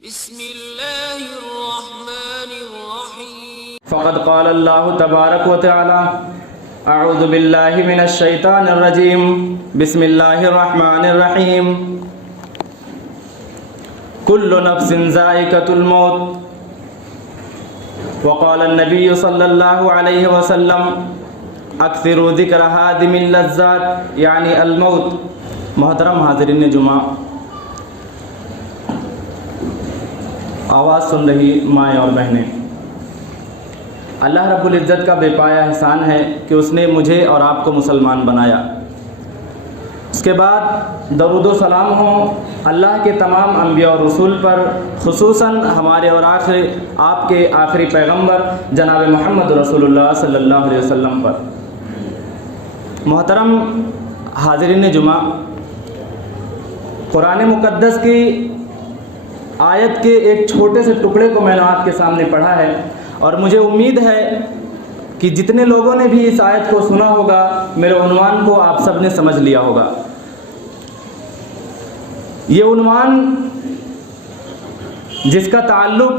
بسم اللہ الرحمن الرحیم فقد قال اللہ تبارک و تعالی اعوذ باللہ من الشیطان الرجیم بسم اللہ الرحمن الرحیم کل نفس ذائقۃ الموت وقال النبی صلی اللہ علیہ وسلم اکثروا ذکر ہادم اللذات یعنی الموت۔ محترم حاضرین جمعہ، آواز سن رہی مائیں اور بہنیں، اللہ رب العزت کا بے پایا احسان ہے کہ اس نے مجھے اور آپ کو مسلمان بنایا۔ اس کے بعد درود و سلام ہوں اللہ کے تمام انبیاء اور رسول پر، خصوصاً ہمارے اور آپ کے آخری پیغمبر جناب محمد رسول اللہ صلی اللہ علیہ وسلم پر۔ محترم حاضرین جمعہ، قرآن مقدس کی آیت کے ایک چھوٹے سے ٹکڑے کو میں نے آپ کے سامنے پڑھا ہے، اور مجھے امید ہے کہ جتنے لوگوں نے بھی اس آیت کو سنا ہوگا، میرے عنوان کو آپ سب نے سمجھ لیا ہوگا۔ یہ عنوان جس کا تعلق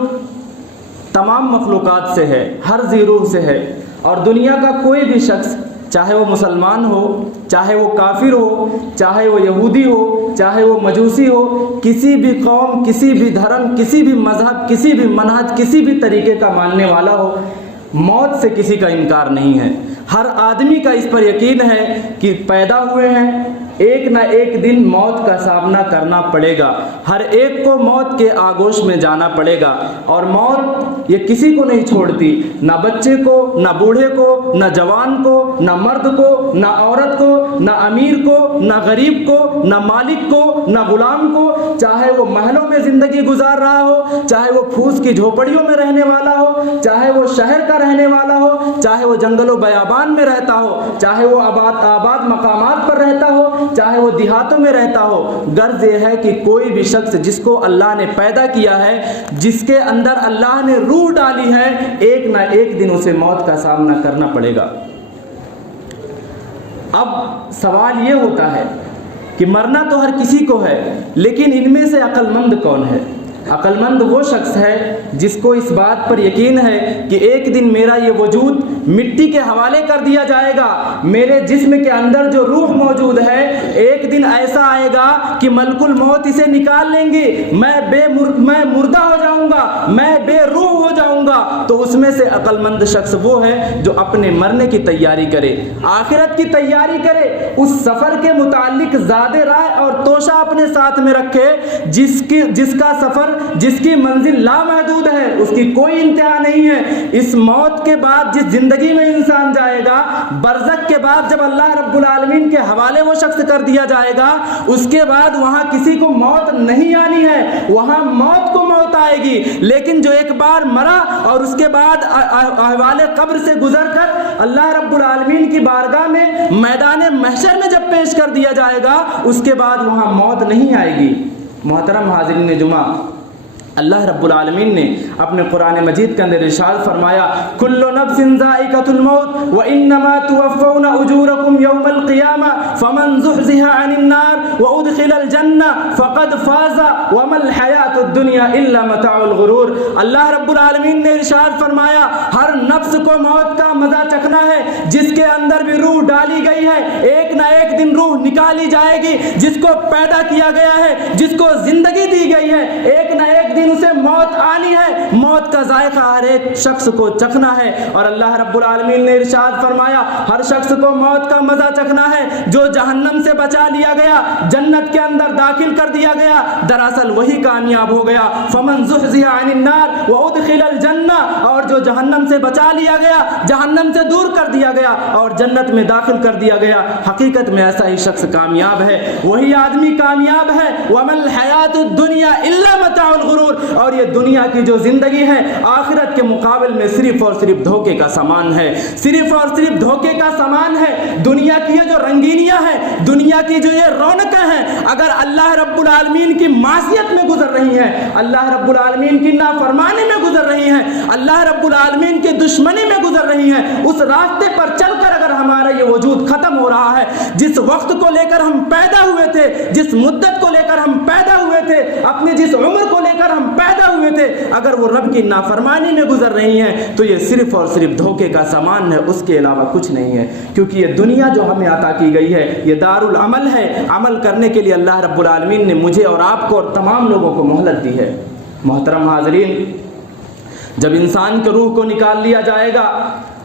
تمام مخلوقات سے ہے، ہر ذی روح سے ہے، اور دنیا کا کوئی بھی شخص، چاہے وہ مسلمان ہو، چاہے وہ کافر ہو، چاہے وہ یہودی ہو، چاہے وہ مجوسی ہو، کسی بھی قوم، کسی بھی دھرم، کسی بھی مذہب، کسی بھی منہج، کسی بھی طریقے کا ماننے والا ہو، موت سے کسی کا انکار نہیں ہے۔ ہر آدمی کا اس پر یقین ہے کہ پیدا ہوئے ہیں، ایک نہ ایک دن موت کا سامنا کرنا پڑے گا، ہر ایک کو موت کے آغوش میں جانا پڑے گا، اور موت یہ کسی کو نہیں چھوڑتی، نہ بچے کو، نہ بوڑھے کو، نہ جوان کو، نہ مرد کو، نہ عورت کو، نہ امیر کو، نہ غریب کو، نہ مالک کو، نہ غلام کو، چاہے وہ محلوں میں زندگی گزار رہا ہو، چاہے وہ پھوس کی جھوپڑیوں میں رہنے والا ہو، چاہے وہ شہر کا رہنے والا ہو، چاہے وہ جنگل و بیابان میں رہتا ہو، چاہے وہ آباد مقامات پر رہتا ہو، چاہے وہ دیہاتوں میں رہتا ہو، غرض یہ ہے کہ کوئی بھی شخص جس کو اللہ نے پیدا کیا ہے، جس کے اندر اللہ نے روح ڈالی ہے، ایک نہ ایک دن اسے موت کا سامنا کرنا پڑے گا۔ اب سوال یہ ہوتا ہے کہ مرنا تو ہر کسی کو ہے، لیکن ان میں سے عقل مند کون ہے؟ عقل مند وہ شخص ہے جس کو اس بات پر یقین ہے کہ ایک دن میرا یہ وجود مٹی کے حوالے کر دیا جائے گا، میرے جسم کے اندر جو روح موجود ہے، ایک دن ایسا آئے گا کہ ملک الموت اسے نکال لیں گے، میں مردہ ہو جاؤں گا، میں بے روح ہو جاؤں گا۔ تو اس میں سے عقل مند شخص وہ ہے جو اپنے مرنے کی تیاری کرے، آخرت کی تیاری کرے، اس سفر کے متعلق زیادہ رائے اور توشہ اپنے ساتھ میں رکھے، جس کا سفر، جس کی منزل لامحدود ہے، اس کی کوئی انتہا نہیں ہے۔ اس موت کے بعد جس زندگی میں انسان جائے گا، برزخ کے بعد جب اللہ رب العالمین کے حوالے وہ شخص کر دیا جائے گا، اس کے بعد وہاں کسی کو موت نہیں آنی ہے، وہاں موت کو موت آئے گی۔ لیکن جو ایک بار مرا اور اس کے بعد احوال قبر سے گزر کر اللہ رب العالمین کی بارگاہ میں میدان محشر میں جب پیش کر دیا جائے گا، اس کے بعد وہاں موت نہیں آئے گی۔ محترم حاضرین جمعہ، اللہ رب العالمین نے اپنے قرآن مجید کے اندر ارشاد فرمایا، کل نفس ذائقۃ الموت وانما توفون اجورکم یوم القیامہ فمن زحزح عن النار وادخل الجنہ فقد فاز وما الحیاۃ الدنیا الا متاع الغرور۔ اللہ رب العالمین نے ارشاد فرمایا، ہر نفس کو موت کا مزہ چکھنا ہے، جس کے اندر بھی روح ڈالی گئی ہے، ایک نہ ایک دن روح نکالی جائے گی، جس کو پیدا کیا گیا ہے، جس کو زندگی دی گئی ہے، ایک نہ ایک دن اسے موت آنی ہے، موت کا ذائقہ ہر ایک شخص کو چکھنا ہے۔ اور اللہ رب العالمین نے ارشاد فرمایا، ہر شخص کو موت کا مزہ چکھنا ہے، جو جہنم سے بچا لیا گیا، جنت کے اندر داخل کر دیا گیا، دراصل وہی کامیاب ہو گیا۔ فمن زحزح عن النار وادخل الجنہ، اور جو جہنم سے بچا لیا گیا، جہنم سے دور کر دیا گیا اور جنت میں داخل کر دیا گیا، حقیقت میں ایسا ہی شخص کامیاب ہے، وہی آدمی کامیاب ہے۔ وما الحیاۃ الدنیا الا متاع الغرور، اور یہ دنیا کی جو زندگی ہے آخرت کے مقابل میں صرف اور صرف دھوکے کا سامان ہے، صرف اور صرف دھوکے کا سامان ہے۔ دنیا کی یہ جو رنگینیاں ہیں، دنیا کی جو یہ رونقیں ہیں، اگر اللہ رب العالمین کی معصیت میں گزر رہی ہیں، اللہ رب العالمین کی نافرمانی میں گزر رہی ہیں، اللہ رب العالمین کی دشمنی میں گزر رہی ہیں، اس راستے پر چل کر اگر ہمارا یہ وجود ختم ہو رہا ہے، جس وقت کو لے کر ہم پیدا ہوئے تھے، جس مدت کو لے کر ہم پیدا ہوئے تھے، اپنی جس عمر کو لے کر کر ہم پیدا ہوئے تھے اگر وہ رب کی نافرمانی میں گزر رہی ہیں تو یہ صرف اور صرف دھوکے کا سامان ہے، اس کے علاوہ کچھ نہیں ہے، کیونکہ یہ دنیا جو ہمیں عطا کی گئی ہے یہ دار العمل ہے، عمل کرنے کے لیے اللہ رب العالمین نے مجھے اور آپ کو اور تمام لوگوں کو مہلت دی ہے۔ محترم حاضرین، جب انسان کے روح کو نکال لیا جائے گا،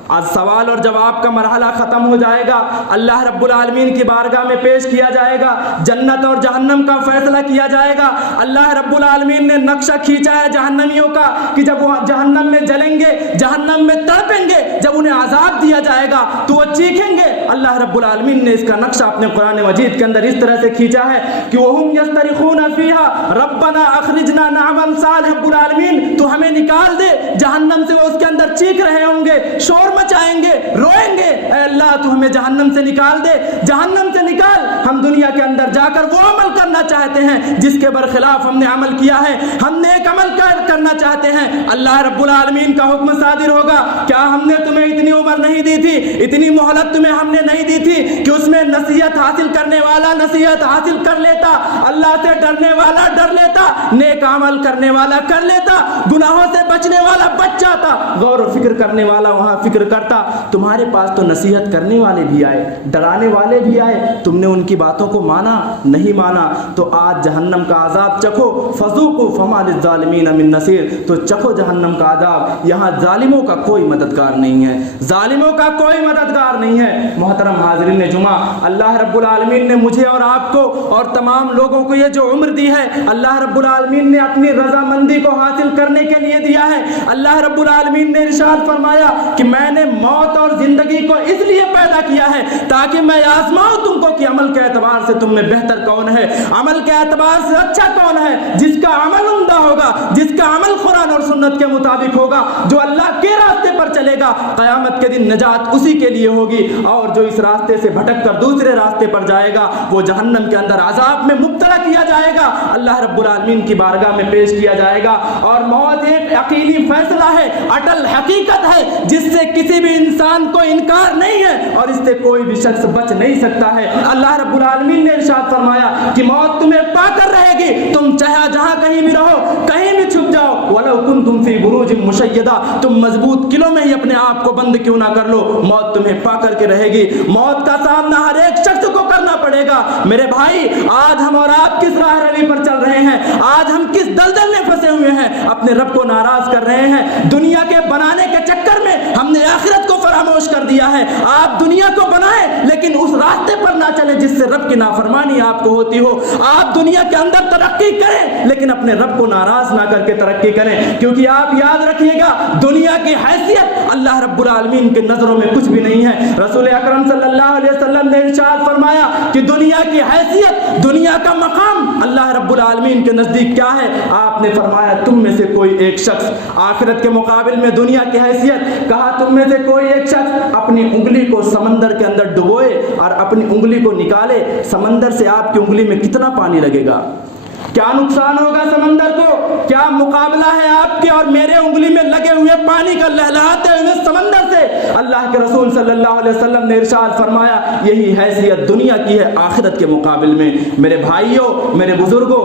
آج سوال اور جواب کا مرحلہ ختم ہو جائے گا، اللہ رب العالمین کی بارگاہ میں پیش کیا جائے گا، جنت اور جہنم کا فیصلہ کیا جائے گا۔ اللہ رب العالمین نے نقشہ کھینچا ہے جہنمیوں کا کہ جب وہ جہنم میں جلیں گے، جہنم میں تڑپیں گے، جب انہیں عذاب دیا جائے گا تو وہ چیخیں گے۔ اللہ رب العالمین نے اس کا نقشہ اپنے قرآن مجید کے اندر اس طرح سے کھینچا ہے کہ وَهُمْ يَسْتَرِخُونَ فِيهَا رَبَّنَا أَخْرِجْنَا نَعْمَلْ صَالِحًا، رب العالمین تو ہمیں نکال دے جہنم سے۔ وہ اس کے اندر چیخ رہے ہوں گے، شور مچائیں گے، روئیں گے، اے اللہ تو ہمیں جہنم سے نکال دے، جہنم سے نکال، ہم دنیا کے اندر جا کر وہ عمل کرنا چاہتے ہیں جس کے برخلاف ہم نے عمل کیا ہے، ہم نیک عمل کرنا چاہتے ہیں۔ اللہ رب العالمین کا حکم صادر ہوگا، کیا ہم نے تمہیں اتنی عمر نہیں دی تھی، اتنی مہلت تمہیں ہم نے نہیں دی تھی کہ اس میں نصیحت حاصل کرنے والا نصیحت حاصل کر لیتا، اللہ سے ڈرنے والا ڈر لیتا، نیک عمل کرنے والا کر لیتا، گناہوں سے بچنے والا بچ جاتا، غور و فکر کرنے والا وہاں فکر کرتا۔ تمہارے پاس تو نصیحت کرنے والے بھی آئے، ڈرانے والے بھی آئے، تم نے ان کی باتوں کو مانا نہیں مانا، تو آج جہنم کا عذاب چکھو، فذوقوا فما للظالمین من نصیر، تو چکھو جہنم کا عذاب، یہاں ظالموں کا کوئی مددگار نہیں ہے، ظالموں کا کوئی مددگار نہیں ہے۔ محترم حاضرین جمعہ، اللہ رب العالمین نے مجھے اور آپ کو اور تمام لوگوں کو یہ جو عمر دی ہے، اللہ رب العالمین نے اپنی رضامندی کو حاصل کرنے کے لیے دیا ہے۔ اللہ رب العالمین نے ارشاد فرمایا کہ میں نے موت اور زندگی کو اس لیے پیدا کیا ہے تاکہ میں آزماؤں تم کو کہ عمل کے اعتبار سے تم میں بہتر کون ہے، عمل کے اعتبار سے اچھا کون ہے، جس کا عمل عمدہ ہوگا، جس کا عمل قرآن اور سنت کے مطابق ہوگا، جو اللہ کے راستے پر چلے گا، قیامت کے دن نجات اسی کے لیے ہوگی، اور جو اس راستے سے بھٹک کر دوسرے راستے پر جائے گا وہ جہنم کے اندر عذاب میں مبتلا کیا جائے گا، اللہ رب العالمین کی بارگاہ میں پیش کیا جائے گا۔ اور موت ایک یقینی فیصلہ ہے، اٹل حقیقت ہے جس سے کسی بھی انسان کو انکار نہیں ہے اور اس سے کوئی بھی شخص بچ نہیں سکتا ہے۔ اللہ رب العالمین نے ارشاد فرمایا کہ موت تمہیں پا کر رہے گی، تم چاہے جہاں کہیں بھی رہو، کہیں بھی چھپ جاؤ، وَلَوْ كُنْتُمْ فِي بُرُوجٍ مُشَيَّدَةٍ، تم مضبوط قلعوں میں ہی اپنے آپ کو بند کیوں نہ کر لو، موت تمہیں پا کر کے رہے گی۔ موت کا سامنا ہر ایک شخص کو کرنا پڑے گا۔ میرے بھائی، آج ہم اور آپ کس راہ روی پر چل رہے ہیں، آج ہم کس دلدل میں پھنسے ہوئے ہیں، اپنے رب کو ناراض کر رہے ہیں، دنیا کے بنانے کے چکر میں ہم نے آخرت کو فراموش کر دیا ہے۔ آپ دنیا کو بنائیں لیکن اس راستے پر نہ چلیں جس سے رب کی نافرمانی آپ کو ہوتی ہو۔ آپ دنیا کے اندر ترقی کریں لیکن اپنے رب کو ناراض نہ کر کے ترقی کریں، کیونکہ آپ یاد رکھیے گا دنیا کی حیثیت اللہ رب العالمین کے نظروں میں کچھ بھی نہیں ہے۔ رسول اکرم صلی اللہ علیہ وسلم نے ارشاد فرمایا کہ دنیا کی حیثیت، دنیا کا مقام اللہ رب العالمین کے نزدیک کیا ہے؟ آپ نے فرمایا تم میں سے کوئی ایک شخص، آخرت کے مقابل میں دنیا کی حیثیت، کہا تم میں سے کوئی ایک شخص اپنی انگلی کو سمندر کے اندر ڈبوئے اور اپنی انگلی کو نکالے، سمندر سے آپ کی انگلی میں کتنا پانی لگے گا؟ کیا نقصان ہوگا سمندر کو؟ کیا مقابلہ ہے آپ کے اور میرے انگلی میں لگے ہوئے پانی کا لہلاتے ہوئے سمندر سے؟ اللہ کے رسول صلی اللہ علیہ وسلم نے ارشاد فرمایا یہی حیثیت دنیا کی ہے آخرت کے مقابل میں۔ میرے بھائیوں، میرے بزرگوں،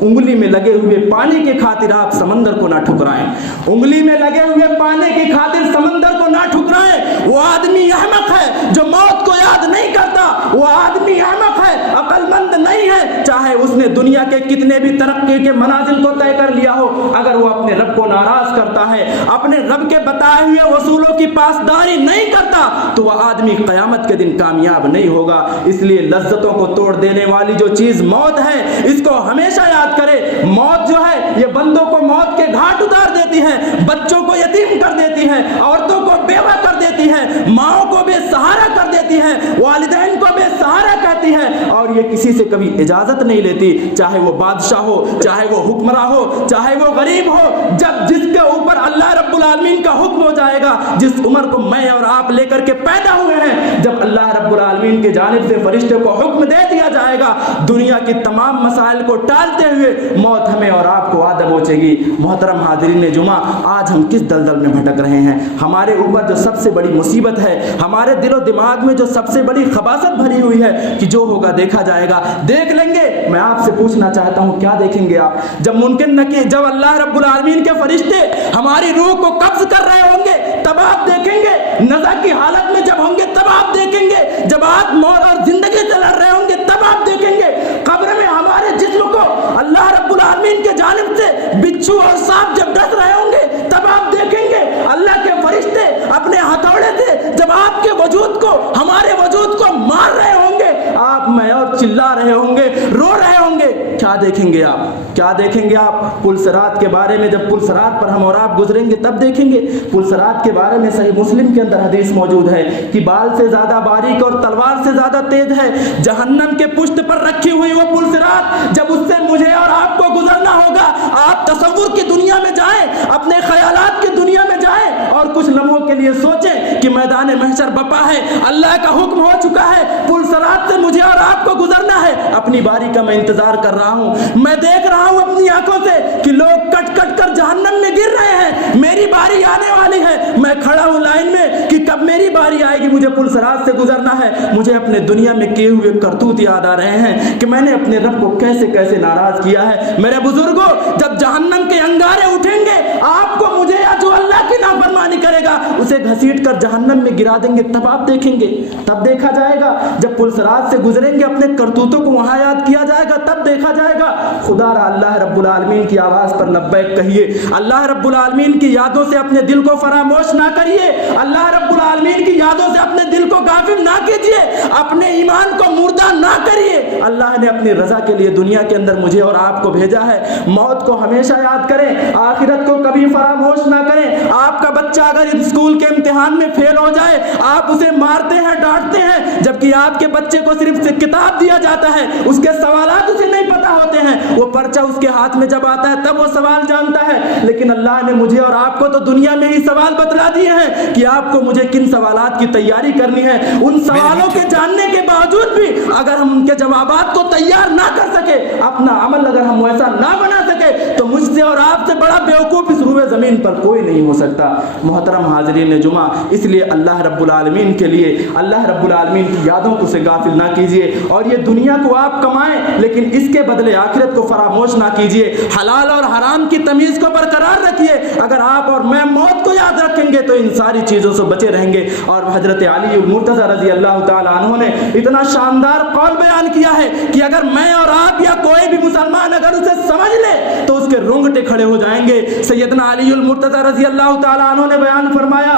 انگلی میں لگے ہوئے پانی کی خاطر آپ سمندر کو نہ ٹھکرائیں، انگلی میں لگے ہوئے پانی کی خاطر سمندر کو نہ ٹھکرائیں۔ وہ آدمی احمق ہے جو موت کو یاد نہیں کرتا، وہ آدمی احمق ہے، عقل مند نہیں ہے، چاہے اس نے دنیا کے کتنے بھی ترقی کے منازل کو طے کر لیا ہو، اگر وہ اپنے رب کو ناراض کرتا ہے، اپنے رب کے بتائے ہوئے اصولوں کی پاسداری نہیں کرتا، تو وہ آدمی قیامت کے دن کامیاب نہیں ہوگا۔ اس لیے لذتوں کو توڑ دینے والی جو چیز موت ہے، اس کو ہمیشہ یاد کرے۔ موت جو ہے یہ بندوں کو موت کے گھاٹ اتار دیتی ہے، بچوں کو یتیم کر دیتی ہے، عورتوں کو بیوہ کر دیتی ہے، ماؤں کو بے سہارا کر دیتی ہے، والدین کو بے سہارا کہتی ہے، اور یہ کسی سے کبھی اجازت نہیں لیتی، چاہے وہ بادشاہ ہو، چاہے وہ حکمراں ہو، چاہے وہ غریب ہو۔ جب جس کے اوپر اللہ رب العالمین کا حکم ہو جائے گا، جس عمر کو میں اور آپ لے کر کے پیدا ہوئے ہیں، جب اللہ رب العالمین کی جانب سے فرشتے کو حکم دے دیا جائے گا، دنیا کی تمام مسائل کو ٹالتے ہوئے موت ہمیں اور آپ کو آدم و پہنچے گی۔ محترم حاضرین جمعہ، آج ہم کس دلدل میں بھٹک رہے ہیں؟ ہمارے اوپر جو سب سے بڑی مصیبت ہے، ہمارے دل و دماغ میں جو سب سے بڑی خباثت بھری ہوئی ہے کہ جو ہوگا دیکھا جائے گا، دیکھ لیں گے۔ میں آپ سے پوچھنا چاہتا ہوں، کیا دیکھیں گے آپ؟ جب ممکن نہ کہ جب اللہ رب العالمین کے فرشتے ہماری روح کو قبض کر رہے ہوں گے تب آپ دیکھیں گے، نزع کی حالت میں جب ہوں گے تب آپ دیکھیں گے، جب آپ موت اور زندگی سے لڑ رہے ہوں گے تب آپ دیکھیں گے، قبر میں ہمارے جسم کو اللہ رب العالمین کے جانب سے بچھو اور سانپ جب ڈس رہے ہوں گے تب آپ دیکھیں گے، اللہ کے فرشتے اپنے ہتھوڑے سے جب آپ کے وجود کو، ہمارے وجود کو مار رہے ہوں گے، آپ میں اور چلا رہے ہوں گے، رو رہے ہوں گے، کیا دیکھیں گے آپ؟ کیا دیکھیں گے آپ؟ پل صراط کے بارے میں جب پل صراط پر ہم اور آپ گزریں گے تب دیکھیں گے۔ پل صراط کے بارے میں صحیح مسلم کے اندر حدیث موجود ہے کہ بال سے زیادہ باریک اور تلوار سے زیادہ تیز ہے جہنم کے پشت پر رکھی ہوئی وہ پل صراط، جب اس سے مجھے اور آپ کو گزرنا ہوگا۔ آپ تصور کی دنیا میں جائیں، اپنے خیالات کی دنیا میں جائیں اور کچھ لمحوں کے لیے سوچیں کہ میدان محشر بپا ہے، اللہ کا حکم ہو چکا ہے، پل صراط سے مجھے اور آپ کو گزرنا ہے۔ اپنی باری کا میں انتظار کر رہا ہوں، میں دیکھ رہا ہوں اپنی آنکھوں سے کہ لوگ کٹ کٹ کر جہنم میں گر رہے ہیں، میری باری آنے والی ہے، میں کھڑا ہوں لائن میں کہ کب میری باری آئے گی، مجھے پل صراط سے گزرنا ہے۔ مجھے اپنے دنیا میں کیے ہوئے کرتوت یاد آ رہے ہیں کہ میں نے اپنے رب کو کیسے کیسے ناراض کیا ہے۔ میرے بزرگوں، جب جہنم کے انگارے اٹھیں گے، آپ کو مجھے یا جو اللہ کی نافرمانی کرے گا اسے گھسیٹ کر جہنم میں گرا دیں گے، تب آپ دیکھیں گے، تب دیکھا جائے گا۔ جب پل صراط سے گزریں گے اپنے کرتوتوں کو وہاں یاد کیا جائے گا، تب دیکھا جائے گا۔ خدا را اللہ رب العالمین کی آواز پر لبیک کہیے، اللہ رب العالمین کی یادوں سے اپنے دل کو فراموش نہ کریے، اللہ رب العالمین کی یادوں سے اپنے دل کو غافل نہ کیجیے، اپنے ایمان کو مردہ نہ کریے۔ اللہ نے اپنی رضا کے لیے دنیا کے اندر مجھے اور آپ کو بھیجا ہے۔ موت کو ہمیشہ یاد کریں، آخرت کو کبھی فراموش نہ کریں۔ آپ کا بچہ اگر اسکول کے امتحان میں فیل ہو جائے، آپ اسے مارتے ہیں، ڈانٹتے ہیں، جبکہ آپ کے بچے کو صرف کتاب دیا جاتا ہے، اس کے سوالات اسے نہیں پتا ہوتے ہیں، وہ پرچہ اس کے ہاتھ میں جب آتا ہے تب وہ سوال جانتا ہے۔ لیکن اللہ نے مجھے اور آپ کو تو دنیا میں ہی سوال بتلا دیے ہیں کہ آپ کو مجھے کن سوالات کی تیاری کرنی ہے۔ ان سوالوں کے جاننے کے باوجود بھی اگر ہم ان کے جوابات کو تیار نہ کر سکے، اپنا عمل اگر ہم ویسا نہ بنا سکے، تو مجھ سے اور آپ سے بڑا بیوقوف اس روئے زمین پر کوئی نہیں ہو سکتا۔ محترم حاضرین جمعہ، اس لیے اللہ رب العالمین کے لیے، اللہ رب العالمین کی یادوں کو سے غافل نہ کیجیے، اور یہ دنیا کو آپ کمائیں لیکن اس کے بدلے آخرت کو فراموش نہ کیجیے۔ حلال اور حرام کی تمیز کو برقرار رکھیے۔ اگر آپ اور میں موت کو یاد رکھیں گے تو ان ساری چیزوں سے بچے رہیں گے۔ اور حضرت علی المرتضی رضی اللہ تعالی عنہ نے اتنا شاندار قول بیان کیا ہے کہ اگر میں اور آپ یا کوئی بھی مسلمان اگر اسے سمجھ لے تو اس کے رونگٹے کھڑے ہو جائیں گے۔ سیدنا علی المرتضی رضی اللہ تعالی عنہ نے بیان فرمایا،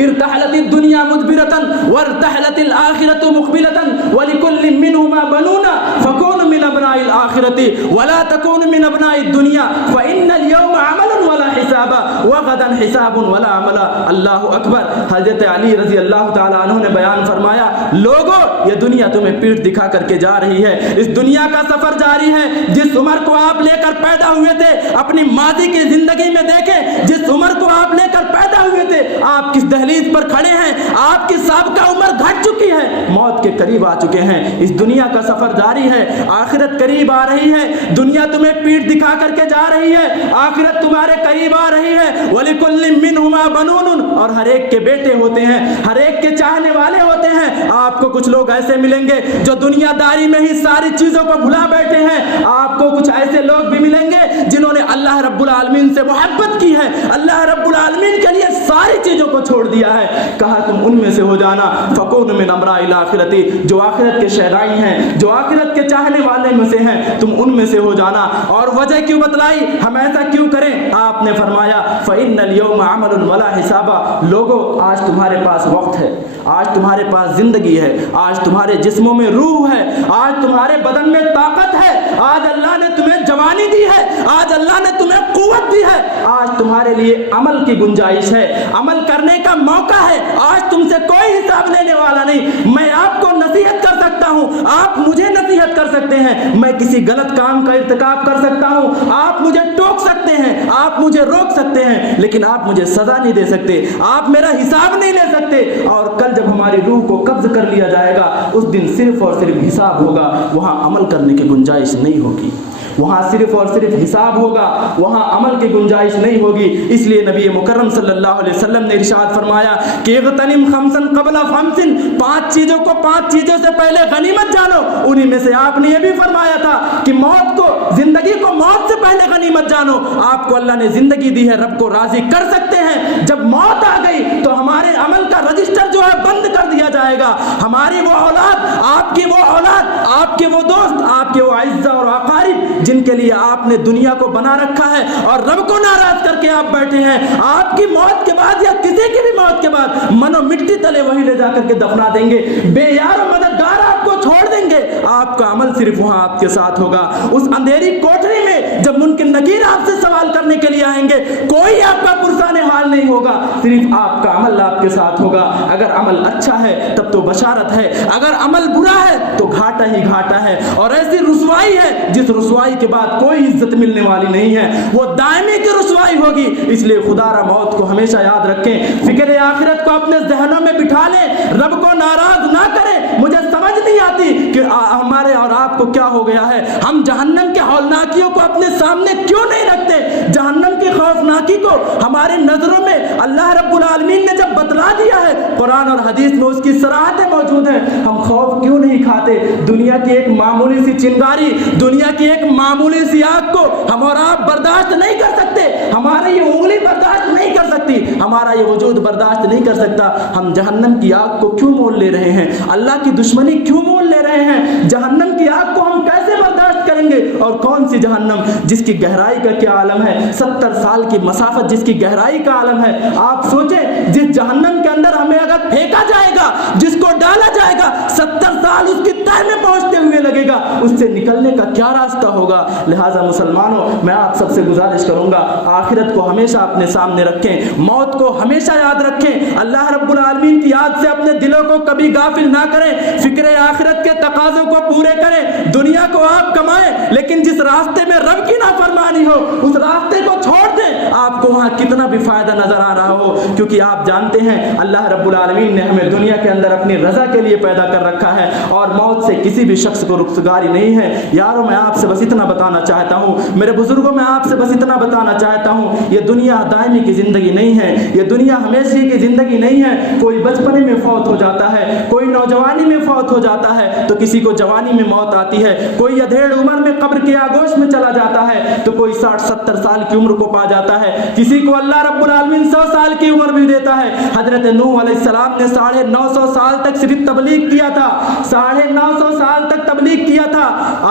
ارتحلت الدنيا مدبرة وارتحلت الآخرة مقبلة ولكل منهما بنون فكون من أبناء الآخرة ولا تكون من أبناء الدنيا فإن اليوم عمل ولا حساب وغدا حساب ولا عمل۔ اللہ اکبر۔ حضرت علی رضی اللہ تعالی عنہ نے بیان فرمایا، لوگوں یہ دنیا تمہیں پیٹھ دکھا کر کے جا رہی ہے، اس دنیا کا سفر جاری ہے۔ جس عمر کو آپ لے کر پیدا ہوئے تھے اپنی ماضی کی زندگی میں دیکھیں، جس عمر کو آپ لے کر پیدا ہوئے تھے آپ کس دہلیز پر کھڑے ہیں، آپ کی سابقہ عمر گھٹ چکی ہے، موت کے قریب آ چکے ہیں۔ اس دنیا کا سفر جاری ہے، آخرت قریب آ رہی ہے۔ دنیا تمہیں پیٹھ دکھا کر کے جا رہی ہے، آخرت تمہارے قریب آ رہی ہے۔ وَلِكُلٍّ مِّنْهُمَا بَنُونٌ، اور ہر ایک کے بیٹے ہوتے ہیں، ہر ایک کے چاہنے والے ہوتے ہیں۔ آپ کو کچھ لوگ ایسے ملیں گے جو دنیا داری میں ہی ساری چیزوں کو بھلا بیٹھے ہیں، آپ کو کچھ ایسے لوگ بھی ملیں گے جنہوں نے اللہ رب العالمین سے محبت کی ہے، اللہ رب العالمین کے لیے ساری چیزوں کو چھوڑ دیا ہے۔ کہا تم ان میں سے ہو جانا، فکون من امراء الاخرتی، جو آخرت کے شہدائی ہیں، جو آخرت کے چاہنے والے میں سے ہیں، تم ان میں سے ہو جانا۔ اور وجہ کیوں بتلائی، ہم ایسا کیوں کریں؟ آپ نے فرمایا فإن اليوم عمل ولا حساب، لوگوں آج تمہارے پاس وقت ہے، آج تمہارے پاس زندگی ہے، آج تمہارے جسموں میں روح ہے، آج تمہارے بدن میں طاقت ہے، آج اللہ نے تمہیں جوانی دی ہے، آج اللہ نے تمہیں قوت دی ہے، آج تمہارے لیے عمل کی گنجائش ہے، عمل کرنے کا موقع ہے۔ آج تم سے کوئی حساب لینے والا نہیں۔ میں آپ کو نصیحت کر سکتا ہوں، آپ مجھے نصیحت کر سکتے ہیں، میں کسی غلط کام کا ارتکاب کر سکتا ہوں، آپ مجھے ٹوک سکتے ہیں، آپ مجھے روک سکتے ہیں، لیکن آپ مجھے سزا نہیں دے سکتے، آپ میرا حساب نہیں لے سکتے۔ اور کل جب ہماری روح کو قبض کر لیا جائے گا، اس دن صرف اور صرف حساب ہوگا، وہاں عمل کرنے کی گنجائش نہیں ہوگی۔ وہاں صرف اور صرف حساب ہوگا, وہاں عمل کی گنجائش نہیں ہوگی. اس لیے نبی مکرم صلی اللہ علیہ وسلم نے ارشاد فرمایا کہ اغتنم خمسن قبل خمسن, 5 چیزوں کو 5 چیزوں سے پہلے غنیمت جانو. انہی میں سے آپ نے یہ بھی فرمایا تھا کہ موت کو, زندگی کو موت سے پہلے غنیمت جانو. آپ کو اللہ نے زندگی دی ہے, رب کو راضی کر سکتے ہیں. جب موت آ گئی تو ہمارے عمل کا رجسٹر جو ہے بند کر دیا جائے گا. ہماری وہ اولاد, آپ کی وہ اولاد, آپ کے وہ دوست, آپ کے وہ اعزاء اور اقارب جن کے لیے آپ نے دنیا کو بنا رکھا ہے اور رب کو ناراض کر کے آپ بیٹھے ہیں, آپ کی موت کے بعد یا کسی کی بھی موت کے بعد منو مٹی تلے وہی لے جا کر کے دفنا دیں گے. بے یار و مددگار آپ کو چھوڑ دیں گے. آپ کا عمل صرف وہاں آپ کے ساتھ ہوگا. اس اندھیری کوٹری میں جب منکر نکیر آپ سے سوال کرنے کے لیے آئیں گے, کوئی آپ کا پرسان حال نہیں ہوگا, صرف آپ کا عمل آپ کے ساتھ ہوگا. اگر عمل اچھا ہے تب تو بشارت ہے, اگر عمل برا ہے تو گھاٹا ہی گھاٹا ہے. اور ایسی رسوائی ہے جس رسوائی کے بعد کوئی عزت ملنے والی نہیں ہے, وہ دائمی کی رسوائی ہوگی. اس لیے خدا را موت کو ہمیشہ یاد رکھیں, فکر آخرت کو اپنے ذہنوں میں بٹھا لیں, رب کو ناراض نہ کریں. مجھے سمجھ نہیں آتی کہ ہمارے اور آپ کو کیا ہو گیا ہے, ہم جہنم کے ہولناکیوں کو اپنے سامنے کیوں نہیں رکھتے. جہنم کی خوفناکی کو ہماری نظروں میں اللہ رب العالمین نے جب بتلا دیا ہے, قرآن اور حدیث میں اس کی صراحتیں موجود ہیں, ہم خوف کیوں نہیں کھاتے. دنیا کی ایک معمولی سی چنگاری, دنیا کی ایک معمولی سی آگ کو ہم اور آپ برداشت نہیں کر سکتے. ہماری یہ انگلی برداشت نہیں کر سکتی, ہمارا یہ وجود برداشت نہیں کر سکتا. ہم جہنم کی آگ کو کیوں مول لے رہے ہیں, اللہ کی دشمنی کیوں مول لے رہے ہیں. جہنم کی آگ کو ہم کیسے برداشت کریں گے. اور کون سی جہنم جس کی گہرائی کا کیا عالم ہے, 70 سال کی مسافت جس کی گہرائی کا عالم ہے. آپ سوچیں جس جہنم کے اندر ہمیں اگر پھینکا جائے گا, جس کو ڈالا جائے گا, 70 سال اس کی تہ میں پہنچتے ہوئے لگے گا, اس سے نکلنے کا کیا راستہ ہوگا. لہٰذا مسلمانوں, میں آپ سب سے گزارش کروں گا, آخرت کو ہمیشہ اپنے سامنے رکھیں, موت کو ہمیشہ یاد رکھیں. اللہ رب العالمین کی یاد سے اپنے دلوں کو کبھی غافل نہ کریں. فکر آخرت کے تقاضوں کو پورے کریں. دنیا کو آپ کمائیں, لیکن جس راستے میں رب کی نافرمانی ہو اس راستے کو چھوڑ دیں. آپ کو وہاں کتنا بھی فائدہ نظر آ رہا ہو, کیونکہ آپ جانتے ہیں اللہ رب العالمین نے ہمیں دنیا کے اندر اپنی رضا کے لیے پیدا کر رکھا ہے, اور موت سے کسی بھی شخص کو رخصتگاری نہیں ہے. یاروں, میں آپ سے بس اتنا بتانا چاہتا ہوں, میرے بزرگوں, میں آپ سے بس اتنا بتانا چاہتا ہوں, یہ دنیا دائمی کی زندگی نہیں ہے, یہ دنیا ہمیشہ کی زندگی نہیں ہے. کوئی بچپنے میں فوت ہو جاتا ہے, کوئی نوجوانی میں فوت ہو جاتا ہے, تو کسی کو جوانی میں موت آتی ہے, کوئی ادھیڑ عمر میں قبر کے آگوش میں چلا جاتا ہے, تو کوئی 60-70 سال کی عمر کو پا جاتا ہے, کسی کو اللہ رب العالمین 100 سال کی عمر بھی دیتا ہے. حضرت نوح علیہ السلام نے 950 سال تک صرف تبلیغ کیا تھا, 950 سال تک تبلیغ کیا تھا,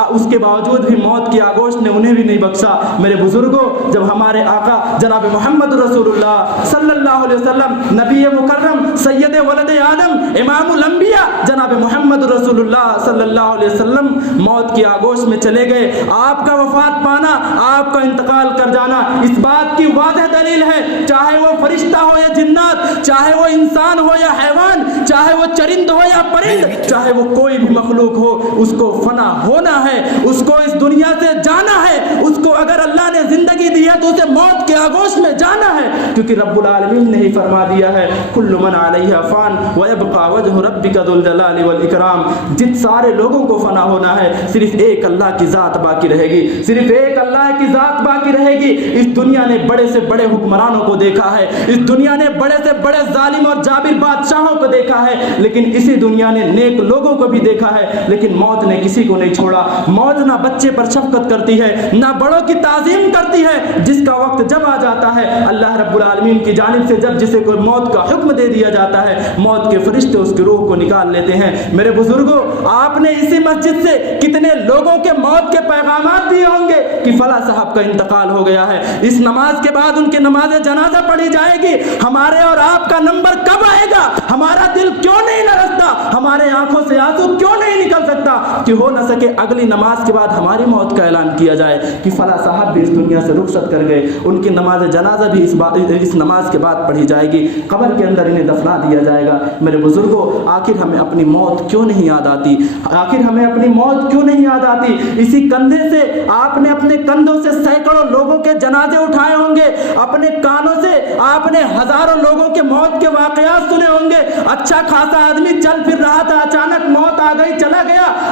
اس کے باوجود بھی موت کی آگوش نے انہیں بھی نہیں بخشا. میرے بزرگوں, جب ہمارے آقا جناب محمد رسول اللہ صلی اللہ علیہ وسلم, نبی مکرم, سید ولد آدم, امام الانبیاء جناب محمد رسول اللہ صلی اللہ علیہ وسلم موت کی آگوش میں چلے گئے, آپ کا وفات پانا, آپ کا انتقال کر جانا اس بات کی واضح دلیل ہے, چاہے وہ فرشتہ ہو یا جنات, چاہے وہ انسان ہو یا حیوان, چاہے وہ چرند ہو یا پرند, چاہے وہ کوئی بھی مخلوق ہو, اس کو فنا ہونا ہے, اس کو اس دنیا سے جانا ہے. اس کو اگر اللہ نے زندگی دی ہے تو اسے موت کے آگوش میں جانا ہے, کیونکہ رب العالمین نے ہی فرما دیا ہے کل من علیہا فان ویبقى وجہ ربک ذو الجلال والاکرام. جت سارے لوگوں کو فنا ہونا ہے, صرف ایک اللہ کی ذات باقی رہے گی, صرف ایک اللہ کی ذات باقی رہے گی. اس دنیا نے بڑے سے بڑے حکمرانوں کو دیکھا ہے, اس دنیا نے بڑے سے بڑے ظالم اور جابر بادشاہوں کو دیکھا ہے, لیکن اسی دنیا نے نیک لوگوں کو بھی دیکھا ہے, لیکن موت نے کسی کو نہیں چھوڑا. موت نہ بچے پر شفقت کرتی ہے, نہ بڑوں کی تعظیم کرتی ہے. جس کا وقت جب آ جاتا ہے, اللہ رب العالمین کی جانب سے جب جسے کوئی موت کا حکم دے دیا جاتا ہے, موت کے فرشتے اس کی روح کو نکال لیتے ہیں. میرے بزرگوں, آپ نے اسی مسجد سے کتنے لوگوں کے موت کے پیغامات دیے ہوں گے کہ فلاں صاحب کا انتقال ہو گیا ہے, اس نماز کے بعد ان کی نماز جنازہ پڑھی جائے گی. ہمارے اور آپ کا نمبر کب آئے گا؟ ہمارا دل کیوں نہیں لرزتا, ہمارے آنکھوں سے آنسو کیوں نہیں نکل سکتا کہ ہو نہ سکے اگلی نماز کے بعد ہماری موت کا اعلان کیا جائے کہ فلاں صاحب بھی اس دنیا سے رخصت کر گئے, ان کی نماز جنازہ بھی اس نماز کے بعد پڑھی جائے گی, قبر کے اندر انہیں دفنا دیا جائے گا. میرے بزرگوں, آخر ہمیں اپنی موت کیوں نہیں یاد آتی, آخر ہمیں اپنی موت کیوں نہیں یاد آتی. اسی کندھے سے آپ نے اپنے کندھوں سے سینکڑوں لوگوں کے جنازے اٹھائے ہوں گے, اپنے کانوں سے آپ نے ہزاروں لوگوں کے موت کے واقعات سنے ہوں گے. اچھا خاصا آدمی چل پھر رہا تھا, اچانک موت آ گئی, چلا گیا.